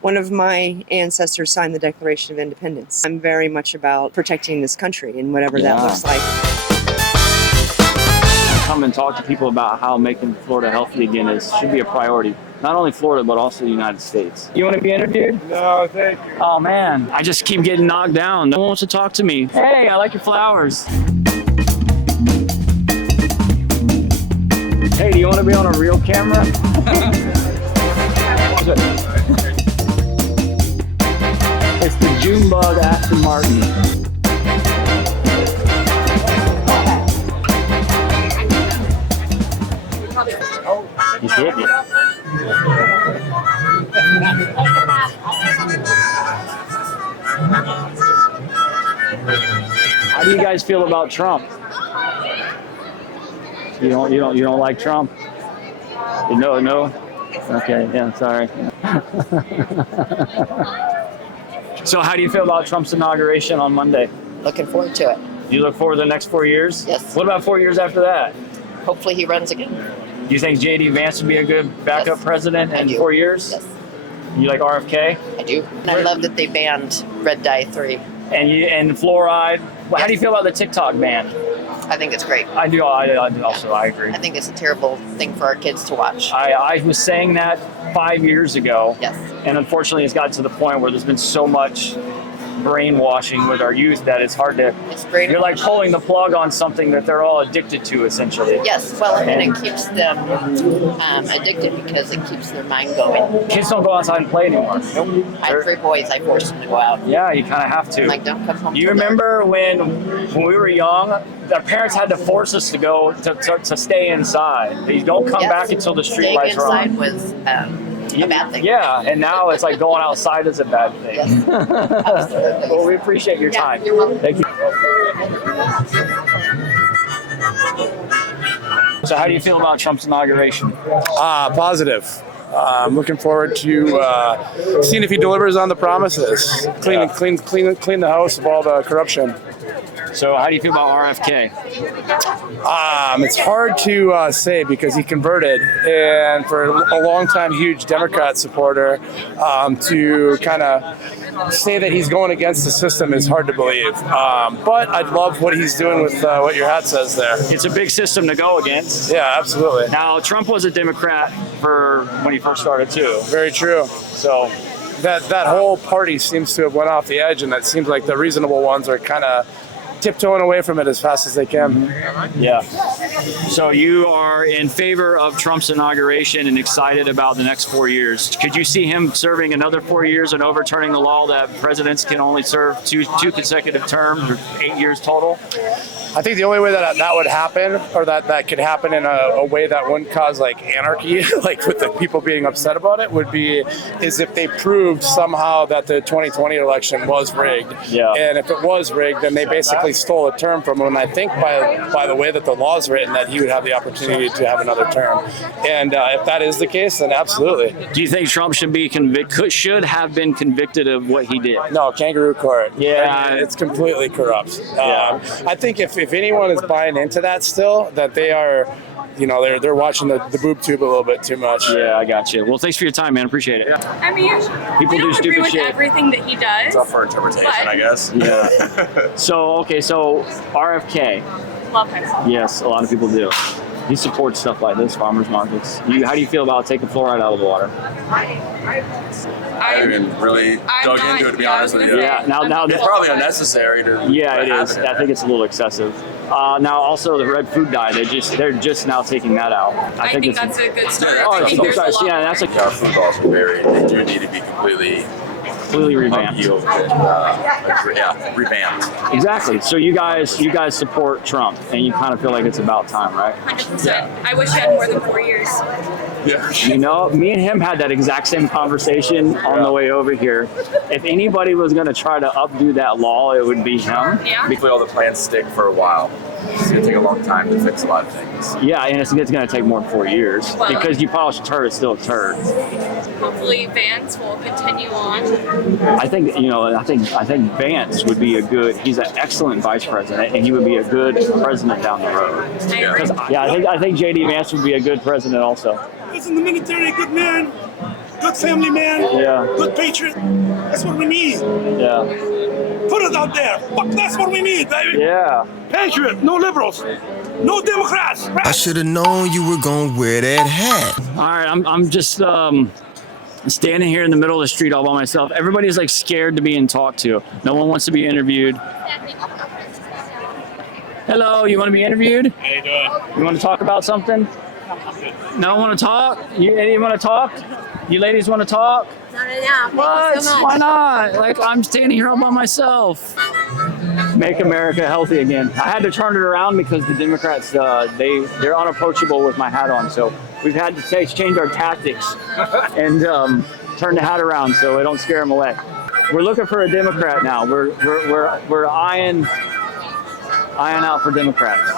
one of my ancestors signed the Declaration of Independence. I'm very much about protecting this country and whatever that looks like. Come and talk to people about how making Florida healthy again should be a priority. Not only Florida, but also the United States. You want to be interviewed? No, thank you. Oh man, I just keep getting knocked down. No one wants to talk to me. Hey, I like your flowers. Hey, do you want to be on a real camera? It's the Junebug Aston Martin. He's hitting it. How do you guys feel about Trump? You don't like Trump? No. Okay, yeah, sorry. So how do you feel about Trump's inauguration on Monday? Looking forward to it. Do you look forward to the next 4 years? Yes. What about 4 years after that? Hopefully he runs again. Do you think J.D. Vance would be a good backup president in 4 years? Yes. You like RFK? I do. And I love that they banned red dye 3. And fluoride. Well, how do you feel about the TikTok ban? I think it's great. I do. I agree. I think it's a terrible thing for our kids to watch. I was saying that 5 years ago. Yes. And unfortunately, it's gotten to the point where there's been so much brainwashing with our youth that it's hard to. You're like pulling the plug on something that they're all addicted to, essentially. Yes. Well, and it keeps them addicted because it keeps their mind going. Kids don't go outside and play anymore. I have 3 boys. I forced them to go out. Yeah, you kind of have to. Like, don't come home. You remember when we were young, our parents had to force us to go to stay inside. You don't come back until the street lights are on. Staying inside was a bad thing. Yeah, and now it's like going outside is a bad thing. Yes. Absolutely. Well, we appreciate your time. You're welcome. Thank you. So how do you feel about Trump's inauguration? Positive. I'm looking forward to seeing if he delivers on the promises. Clean the house of all the corruption. So how do you feel about RFK? It's hard to say because he converted, and for a long time, huge Democrat supporter, to kind of say that he's going against the system is hard to believe. But I love what he's doing with what your hat says there. It's a big system to go against. Yeah, absolutely. Now, Trump was a Democrat for when he first started too. Very true. So that whole party seems to have went off the edge, and it seems like the reasonable ones are kind of tiptoeing away from it as fast as they can. Yeah. So you are in favor of Trump's inauguration and excited about the next 4 years. Could you see him serving another 4 years and overturning the law that presidents can only serve two consecutive terms or 8 years total? I think the only way that would happen, or that could happen in a way that wouldn't cause like anarchy, like with the people being upset about it, is if they proved somehow that the 2020 election was rigged. Yeah. And if it was rigged, then they basically stole a term from him. And I think by the way that the law is written, that he would have the opportunity to have another term. And if that is the case, then absolutely. Do you think Trump should have been convicted of what he did? No, kangaroo court. Yeah. It's completely corrupt. I think if anyone is buying into that still, that they are, they're watching the boob tube a little bit too much. Yeah, I got you. Well, thanks for your time, man. Appreciate it. I mean, People I don't do agree stupid with shit. everything that he does. It's up for interpretation, but I guess. Yeah. So RFK. Love him. Yes, a lot of people do. He supports stuff like this, farmers markets. How do you feel about taking fluoride out of the water? I haven't really dug into it, to be honest with you. Yeah, now it's probably unnecessary to. Yeah, it is. I think it's a little excessive. Now, also the red food dye, they're just now taking that out. I think that's a good start. Yeah, I think there's a lot more. that's a Our food laws are they do need to be completely revamped. Revamped. Exactly. So you guys support Trump, and you kind of feel like it's about time, right? 100%. I wish he had more than 4 years. Yeah. Me and him had that exact same conversation on the way over here. If anybody was going to try to updo that law, it would be him. Yeah. Hopefully all the plans stick for a while. It's going to take a long time to fix a lot of things. Yeah, and it's going to take more than 4 years because you polish a turd, it's still a turd. Hopefully Vance will continue on. I think Vance would be he's an excellent vice president, and he would be a good president down the road. I agree. I think J.D. Vance would be a good president also. He's in the military, good man. good family man, Yeah. good patriot. That's what we need. Yeah. Put it out there. Fuck, that's what we need, baby. Yeah. Patriot, no liberals, no Democrats. I should have known you were gonna wear that hat. All right, I'm just standing here in the middle of the street all by myself. Everybody's like scared to be talked to. No one wants to be interviewed. Hello, you want to be interviewed? How you doing? You want to talk about something? No one want to talk? You want to talk? You ladies want to talk? Not right now. What? Thank you so much. Why not? Like, I'm standing here all by myself. Make America healthy again. I had to turn it around because the Democrats, they're unapproachable with my hat on. So we've had to change our tactics and turn the hat around so we don't scare them away. We're looking for a Democrat now. We're eyeing out for Democrats.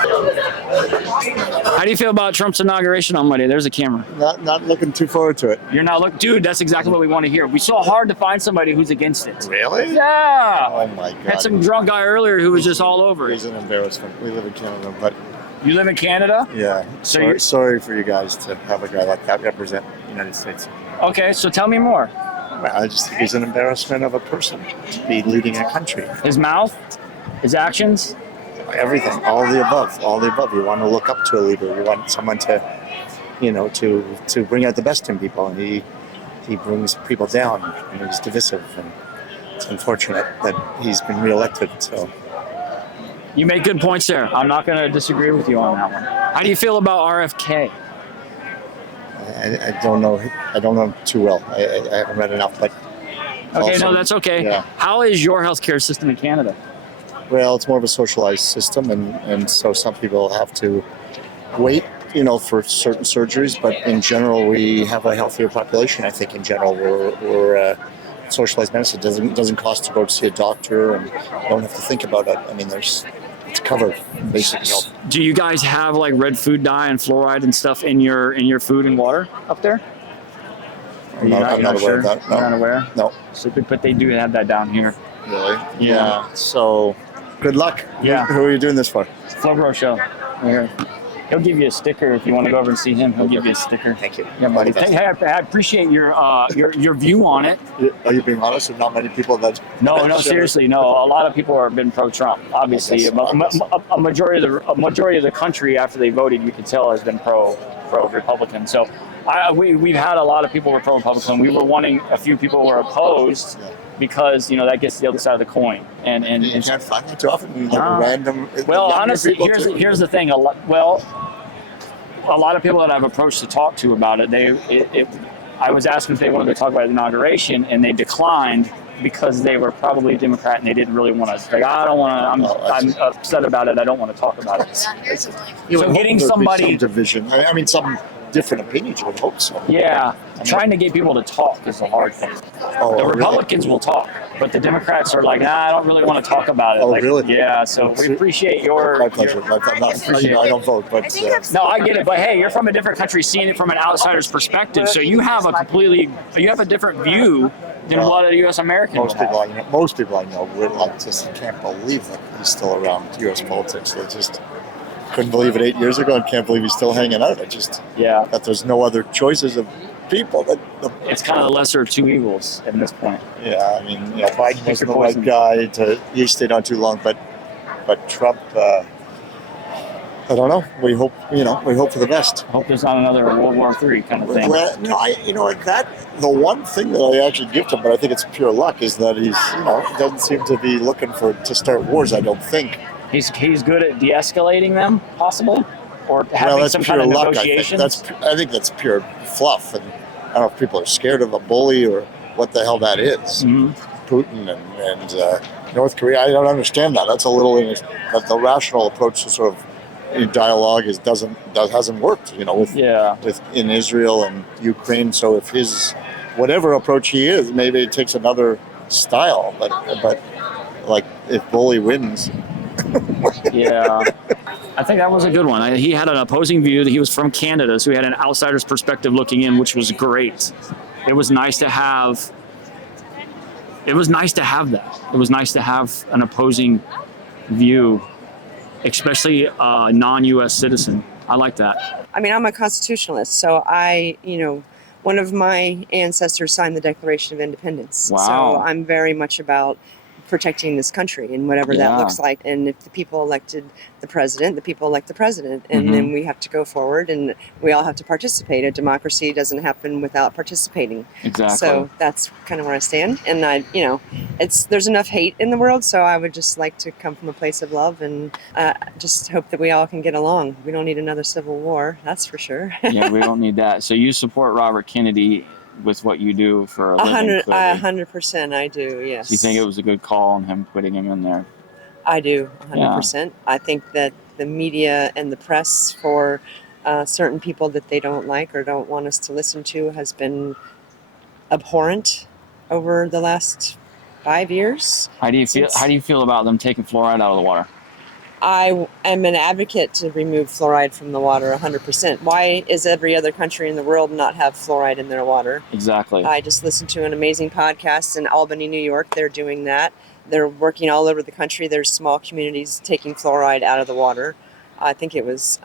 How do you feel about Trump's inauguration on Monday? There's a camera. Not looking too forward to it. You're not looking, dude. That's exactly what we want to hear. We saw hard to find somebody who's against it. Really? Yeah. Oh my God. Had some drunk guy earlier who was just all over He's it. an embarrassment. We live in Canada, but You live in Canada? yeah. So you're- Sorry for you guys to have a guy like that represent the United States. Okay, so tell me more. I just think he's an embarrassment of a person to be leading a country. His mouth, his actions. Everything, all the above, all the above. You want to look up to a leader. You want someone to, to bring out the best in people. And he brings people down, and he's divisive. And it's unfortunate that he's been reelected. So You make good points there. I'm not going to disagree with you on that one. How do you feel about RFK? I don't know. I don't know too well. I haven't read enough, but Okay, also, no, that's okay. Yeah. How is your healthcare system in Canada? Well, it's more of a socialized system, and so some people have to wait, for certain surgeries. But in general, we have a healthier population. I think in general, we're socialized medicine. It doesn't cost to go to see a doctor, and you don't have to think about it. I mean, it's covered basically. Do you guys have like red food dye and fluoride and stuff in your food and water up there? I'm not aware of that. No. You're not aware? No. So, but they do have that down here. Really? Yeah. So, good luck. Yeah. Who are you doing this for? Flow Grow Show. Right here. He'll give you a sticker if you want to go over and see him. He'll give you a sticker. Thank you. Yeah, buddy. Hey, I appreciate your view on it. Are you being honest? There's not many people that. No, seriously, no. A lot of people have been pro-Trump. Obviously, a majority of the country after they voted, you could tell, has been pro-Republican. So, we've had a lot of people who were pro-Republican. We were wanting a few people who were opposed because that gets the other side of the coin. And You can't find that too often. Random. Well, younger honestly, people here's the thing. A lot of people that I've approached to talk to about it, I was asking if they wanted to talk about the inauguration, and they declined because they were probably a Democrat and they didn't really want to. Like, I don't want to. I'm upset about it. I don't want to talk about it. So getting somebody some division. I mean, some different opinions. You would hope so. Yeah, trying to get people to talk is the hard thing. The Republicans will talk, but the Democrats are like, I don't really want to talk about it. Oh, like, really? Yeah, so we appreciate your. My pleasure. I don't vote, but No, I get it, but hey, you're from a different country, seeing it from an outsider's perspective, so you have a different view than what a U.S. American most would people have. most people I know would just can't believe that he's still around U.S. politics. They just couldn't believe it 8 years ago and can't believe he's still hanging out. That there's no other choices of people. It's kind of the lesser of two evils at this point. Yeah, I mean, Biden wasn't the right guy he stayed on too long, but Trump, I don't know. We hope for the best. I hope there's not another World War III kind of thing. Well, the one thing that I actually give to him, but I think it's pure luck, is that he doesn't seem to be looking to start wars. I don't think. He's good at de-escalating them, possibly, or having some kind of negotiations. I think that's pure fluff, and I don't know if people are scared of a bully or what the hell that is. Mm-hmm. Putin and North Korea. I don't understand that. That's a little. But the rational approach to sort of dialogue hasn't worked. With in Israel and Ukraine. So if his whatever approach he is, maybe it takes another style. But like if bully wins. Yeah, I think that was a good one. He had an opposing view. That he was from Canada, so he had an outsider's perspective looking in, which was great. It was nice to have. It was nice to have that. It was nice to have an opposing view, especially a non-U.S. citizen. I like that. I mean, I'm a constitutionalist, so I, One of my ancestors signed the Declaration of Independence. Wow. So I'm very much about protecting this country and whatever that looks like. And if the people elected the president, the people elect the president. And then we have to go forward and we all have to participate. A democracy doesn't happen without participating. Exactly. So that's kind of where I stand. And there's enough hate in the world. So I would just like to come from a place of love and just hope that we all can get along. We don't need another civil war. That's for sure. Yeah, we don't need that. So you support Robert Kennedy with what you do for a living? 100% I do, yes. Do you think it was a good call on him putting him in there? I do, 100%. I think that the media and the press for certain people that they don't like or don't want us to listen to has been abhorrent over the last 5 years. How do you feel about them taking fluoride out of the water? I am an advocate to remove fluoride from the water 100%. Why is every other country in the world not have fluoride in their water? Exactly. I just listened to an amazing podcast in Albany, New York. They're doing that. They're working all over the country. There's small communities taking fluoride out of the water. I think it was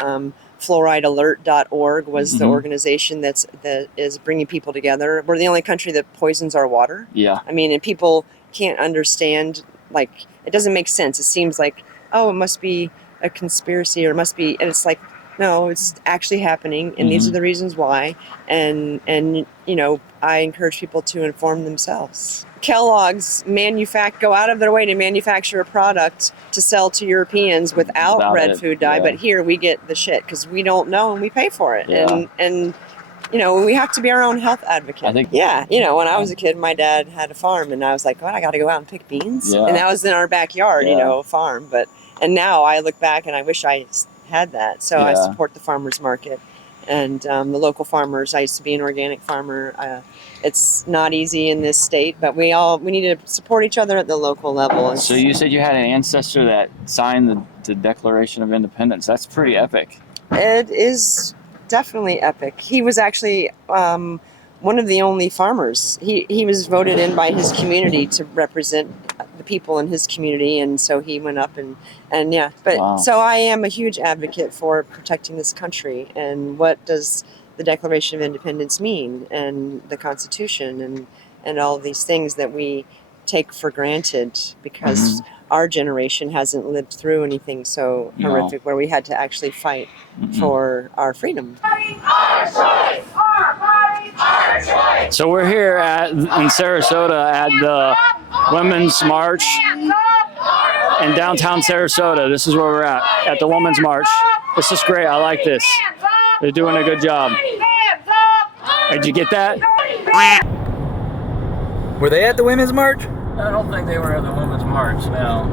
fluoridealert.org was the organization that is bringing people together. We're the only country that poisons our water. Yeah. I mean, and people can't understand, like, it doesn't make sense. It seems like, oh, it must be a conspiracy or it must be, and it's like, no, it's actually happening, and these are the reasons why. And I encourage people to inform themselves. Kellogg's go out of their way to manufacture a product to sell to Europeans without red food dye, but here we get the shit because we don't know and we pay for it. Yeah. And we have to be our own health advocate. When I was a kid, my dad had a farm, and I was like, I got to go out and pick beans, and that was in our backyard, a farm. And now I look back and I wish I had that. So I support the farmers market and the local farmers. I used to be an organic farmer. It's not easy in this state, but we need to support each other at the local level. So you said you had an ancestor that signed the Declaration of Independence. That's pretty epic. It is definitely epic. He was actually one of the only farmers. He was voted in by his community to represent the people in his community, and so he went up and so I am a huge advocate for protecting this country. And what does the Declaration of Independence mean, and the Constitution, and all of these things that we take for granted because our generation hasn't lived through anything so horrific where we had to actually fight for our freedom. So we're here in Sarasota at the Women's March in downtown Sarasota. This is where we're at the Women's March. This is great. I like this. They're doing a good job. Did you get that? Were they at the Women's March? I don't think they were at the Women's March, no.